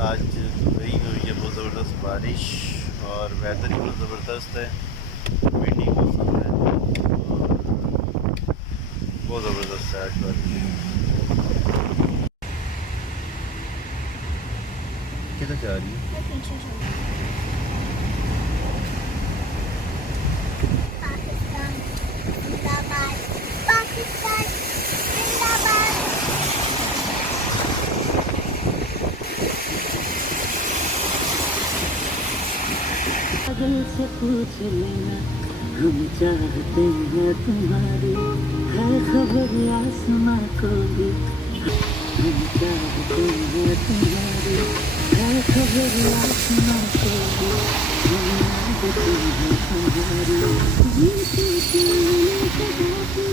आज दुबई में हुई है बहुत ज़बरदस्त बारिश और वेदर भी बहुत ज़बरदस्त है, विंडी मौसम है और बहुत ज़बरदस्त है आज बारिश। किधर जा रही है? पाकिस्तान जिंदाबाद, पाकिस्तान जिंदाबाद। दिल से पूछ लेना हम चाहते हैं तुम्हारी, है खबर आसमां को भी। हम चाहते हैं तुम्हारी, है खबर आसमां को भी। हम चाहते हैं तुम्हारी, जीते जीने के बाकी।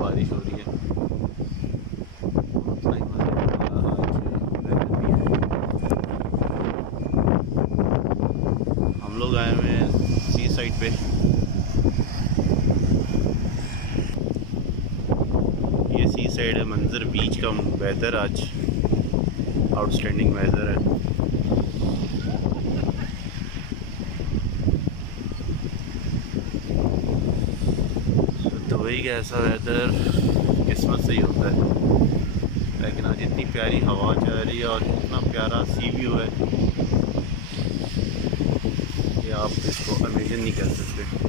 बारिश हो रही है। हम लोग आए हुए हैं सी साइड पे। ये सी साइड है, मंजर बीच का वेदर आज आउटस्टैंडिंग वेदर है। दुबई का ऐसा वेदर किस्मत से ही होता है। लेकिन आज इतनी प्यारी हवा चल रही है और इतना प्यारा सी व्यू है कि आप इसको इमेजिन नहीं कर सकते।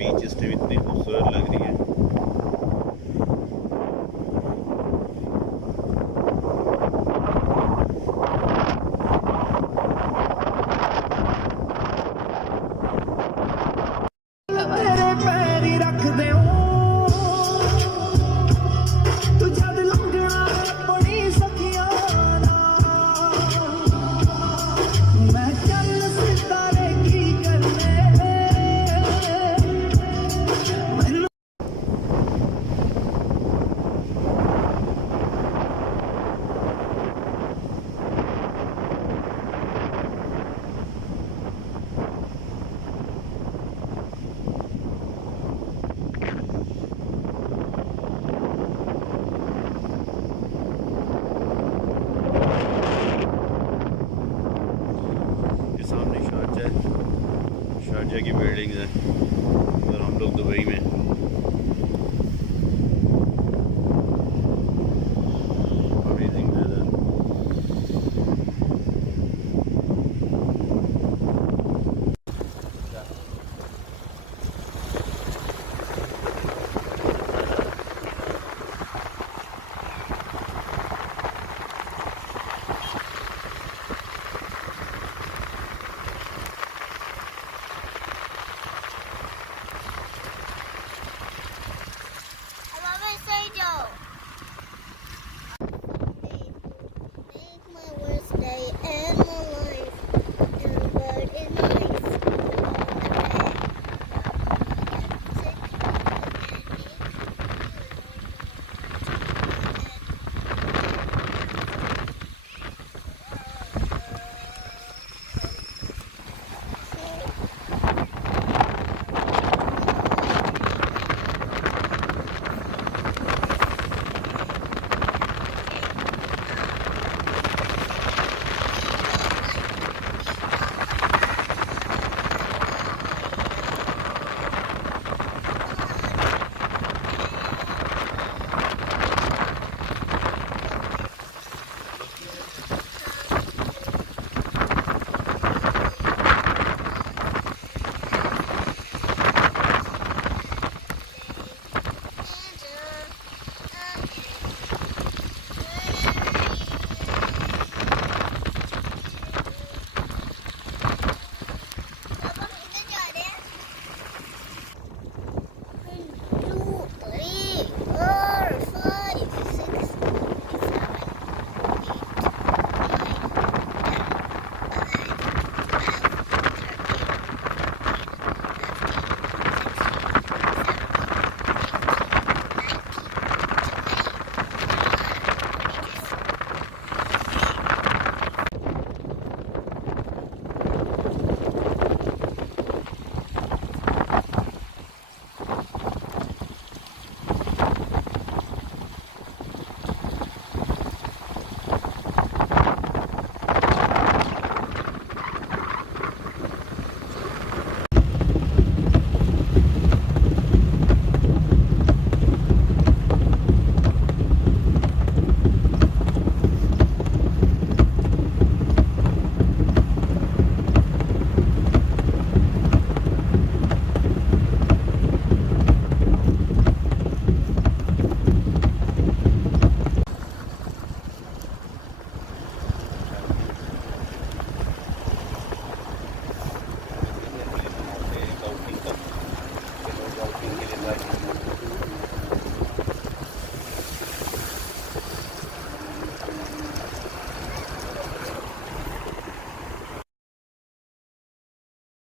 बीच इस टाइम इतनी खूबसूरत लग रही है। शारजा की बिल्डिंग्स हैं और हम लोग दुबई में। Amazing weather.